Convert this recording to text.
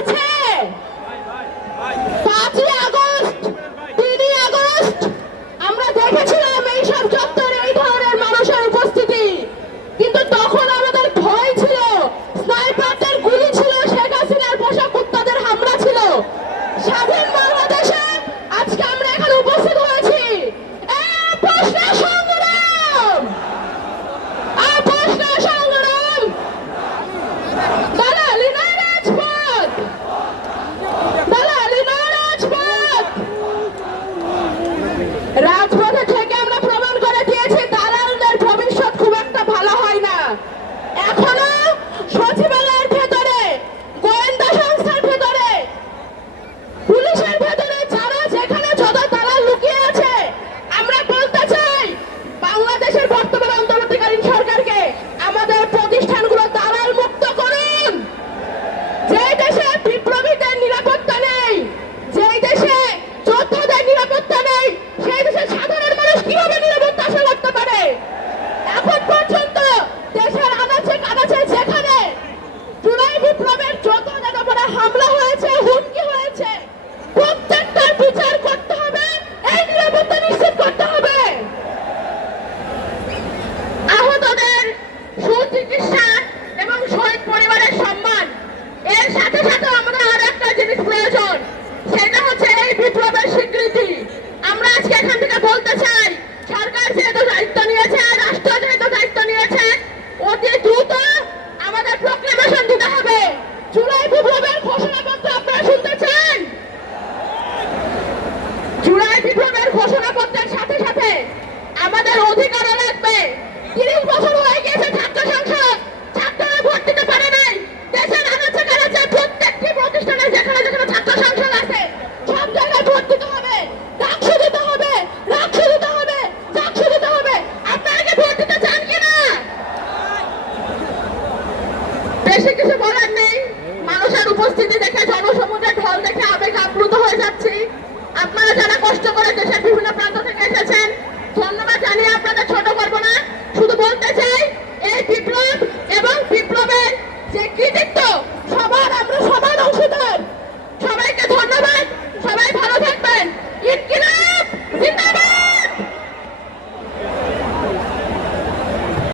করছে। 5ই August, 3ই August আমরা দেখেছিলাম এইসব চত্বরে এই ধরনের মানুষের উপস্থিতি, কিন্তু তখন আমাদের ভয় ছিল, স্নাইপারদের গুলি ছিল, শেখ হাসিনার পোষা কুত্তাদের হামলা ছিল। স্বাধীন বাংলাদেশে আজকে আমরা এখানে উপস্থিত হয়েছি প্রশ্ন সংগ্রাম, প্রশ্ন সংগ্রাম, দালালি নয় রাজপথ, দালালি নয় রাজপথ। রাজপথে থেকে আমরা প্রমাণ করে দিয়েছি দালালদের ভবিষ্যৎ খুব একটা ভালো হয় না। এখনো সচিবালয়ের ভেতরে, গোয়েন্দা সংস্থার ভেতরে, পুলিশের ভেতরে যারা যেখানে যত দালাল লুকিয়ে আছে, আমরা বলতে চাই বাংলাদেশের বর্তমান অন্তর্বর্তীকালীন সরকারকে আমাদের প্রতিষ্ঠানগুলো দালাল মুক্ত করুন। যে দেশে বিপ্লবীদের নিরাপত্তা নেই, যে দেশে যোদ্ধাদের নিরাপত্তা নেই, সেই দেশে সাধারণ মানুষ কিভাবে নিরাপত্তা আশা করতে পারে? এখন পর্যন্ত দেশের আনাচে কানাচে যেখানে জুলাই বিপ্লবের যত নেতাপড়া হামলা হয়েছে, হুমকি হয়েছে, প্রত্যেকটার বিচার করতে হবে, এই নিরাপত্তা নিশ্চিত করতে হবে। আহতদের সুচিকিৎসা এবং শহীদ পরিবারের সম্মান, এর সাথে সাথে আমাদের আরো একটা জিনিস প্রয়োজন, সেটা হচ্ছে এই বিপ্লবের স্বীকৃতি। আমরা আজকে এখান থেকে বলতে চাই, সরকার যেহেতু দায়িত্ব নিয়েছে, রাষ্ট্র যেহেতু দায়িত্ব নিয়েছে, অতি দ্রুত আমাদের প্রক্লেমেশন দিতে হবে। জুলাই বিপ্লবের ঘোষণাপত্র আপনারা শুনতে চান? জুলাই বিপ্লবের ঘোষণাপত্রের সাথে সাথে আমাদের অধিকারও লাগবে। 30 বছর হয়ে গিয়েছে ছাত্র সংসদ, ছাত্ররা ভোট দিতে পারে নাই। দেশের আনাচে কানাচে প্রত্যেকটি প্রতিষ্ঠানে যেখানে যেখানে ছাত্র সংসদ আছে, সব জায়গায় ভোট দিতে হবে, ডাকসু দিতে হবে, রাকসু দিতে হবে, চাকসু দিতে হবে। আপনারা কি ভোট দিতে চান কিনা? বেশি কিছু বলার নেই। মানুষের উপস্থিতি দেখে, জনসমুদ্রের ঢল দেখে আবেগ আপ্লুত হয়ে যাচ্ছি। আপনারা যারা কষ্ট করে দেশের বিভিন্ন